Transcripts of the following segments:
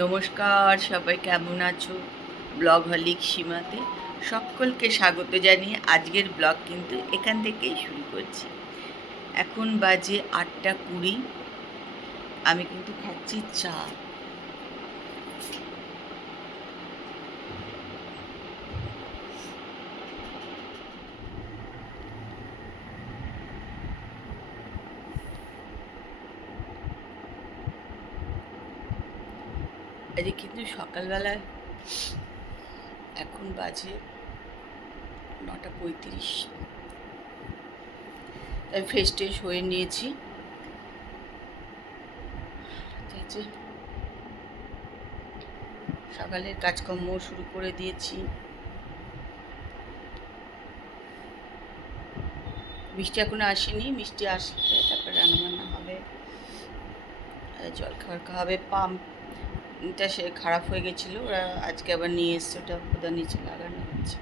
নমস্কার, সবাই কেমন আছো? ব্লগ হলিক সীমাতে সকলকে স্বাগত জানিয়ে আজকের ব্লগ কিন্তু এখান থেকেই শুরু করছি। এখন বাজে আটটা কুড়ি। আমি কিন্তু খাচ্ছি চা। আজকে কিন্তু সকালবেলায় এখন বাজে নটা পঁয়ত্রিশ। তাই ফ্রেশ ট্রেশ হয়ে নিয়েছি। সকালের কাজকর্ম শুরু করে দিয়েছি। মিষ্টি এখনও আসেনি, মিষ্টি আসলে তারপরে রান্নাবান্না হবে জল খাবার খাওয়া হবে পাম্প এটা সে খারাপ হয়ে গেছিল, ওরা আজকে আবার নিয়ে এসছে, ওটা খোদা নিচে লাগানো হচ্ছে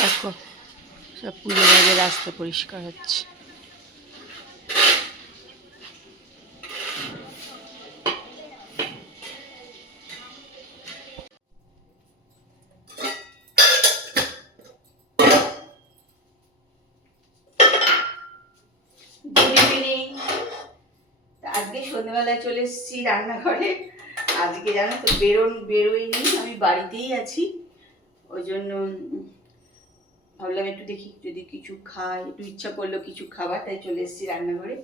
দেখো সব পুজোর আগে রাস্তা পরিষ্কার হচ্ছে। আজকে সন্ধ্যেবেলায় চলে এসেছি রান্নাঘরে। আজকে জানো তো বেরোন, বেরোইনি, আমি বাড়িতেই আছি। ওই জন্য ভাবলাম একটু দেখি, যদি কিছু খাই, একটু ইচ্ছা করল কিছু খাবার, তাই চলে এসেছি রান্নাঘরে।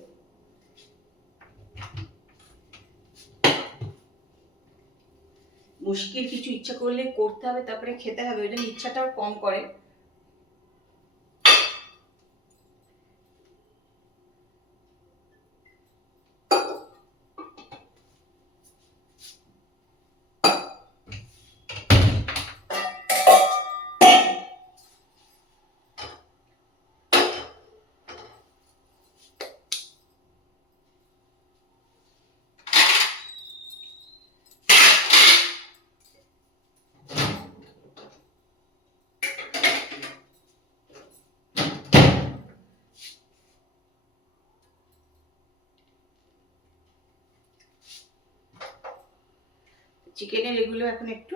মুশকিল, কিছু ইচ্ছা করলে করতে হবে, তারপরে খেতে হবে, ওই জন্য ইচ্ছাটাও কম করে। চিকেনের এগুলো এখন একটু,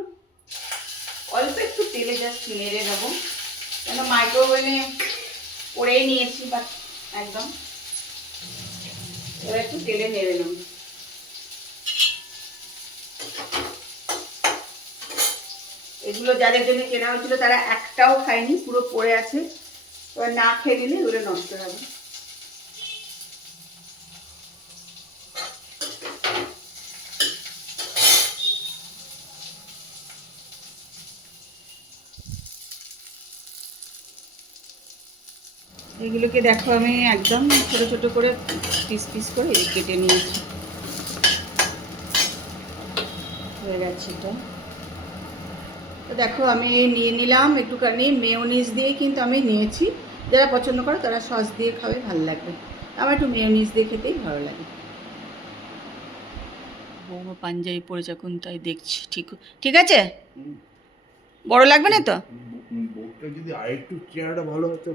অল্প একটু তেলে জাস্ট নেড়ে নেব। কেন মাইক্রোওভেনে করেই নিয়েছি বাট একদম। এবার একটু তেলে নেড়ে নেব। এগুলো যাদের জন্য কেনা হয়েছিল তারা একটাও খায়নি, পুরো পড়ে আছে। এবার না খেয়ে নিলে এগুলো নষ্ট হবে। এগুলোকে দেখো আমি একদম ছোট ছোট করে পিস পিস করে কেটে নিয়েছি। হয়ে গেছে এটা। তো দেখো আমি নিয়ে নিলাম একটুখানি মেয়োনিজ দিয়ে কিন্তু আমি নিয়েছি। যারা পছন্দ করে তারা সস দিয়ে খাবে ভালো লাগবে। আমার একটু মেয়োনিজ দিয়ে খেতেই ভালো লাগে। বৌমা পাঞ্জাবি পরে যখন তাই দেখছি ঠিক ঠিক আছে? বড় লাগবে না তো? বোর্ডটা যদি আরেকটু চেহারাটা ভালো হতো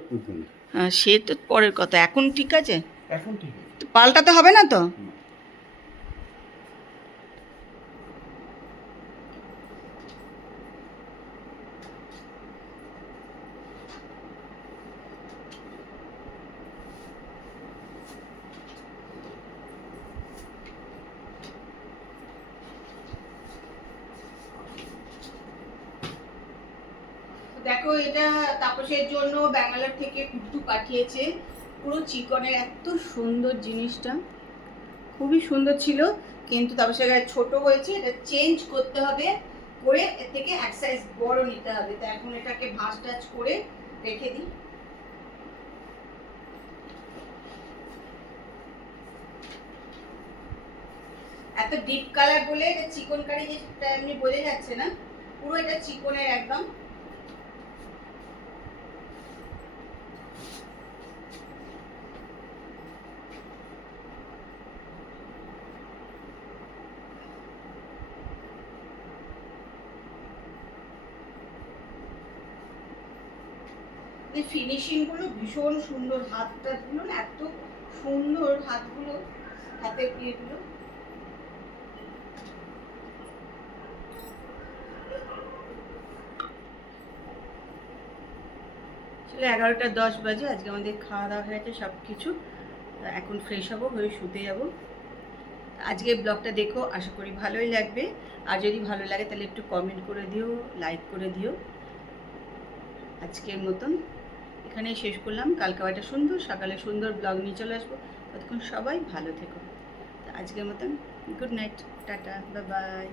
হ্যাঁ, সে তো পরের কথা। এখন ঠিক আছে? এখন ঠিক আছে। তো পাল্টাতে হবে না তো? দেখো, এটা তাপসের জন্য ব্যাঙ্গালোর থেকে কুর্তু পাঠিয়েছে। পুরো চিকনের এত সুন্দর জিনিসটা। খুবই সুন্দর ছিল, কিন্তু তাপসের গায়ে ছোট হয়েছে, এটা চেঞ্জ করতে হবে, করে এর থেকে এক সাইজ বড় নিতে হবে। তো এখন এটাকে ভাঁজ টাচ করে রেখে দিই। এত ডিপ কালার বলে এটা চিকন কারি যেটা এমনি বোঝা যাচ্ছে না। পুরো এটা চিকনের একদম। ফিনিশিংগুলো ভীষণ সুন্দর, হাতটা টাতগুলো না, এত সুন্দর হাতগুলো হাতের ইয়েগুলো আসলে এগারোটা দশ বাজে, আজকে আমাদের খাওয়া দাওয়া হয়ে গেছে সব কিছু এখন ফ্রেশ হব হয়ে শুতে যাব। আজকে ব্লগটা দেখো, আশা করি ভালোই লাগবে। আর যদি ভালো লাগে তাহলে একটু কমেন্ট করে দিও লাইক করে দিও। আজকের মতন। এখানেই শেষ করলাম। কালকে একটা সুন্দর, সকালে সুন্দর ব্লগ নিয়ে চলে আসব। ততক্ষণ সবাই ভালো থেকো। আজকের মতন গুড নাইট টাটা বাই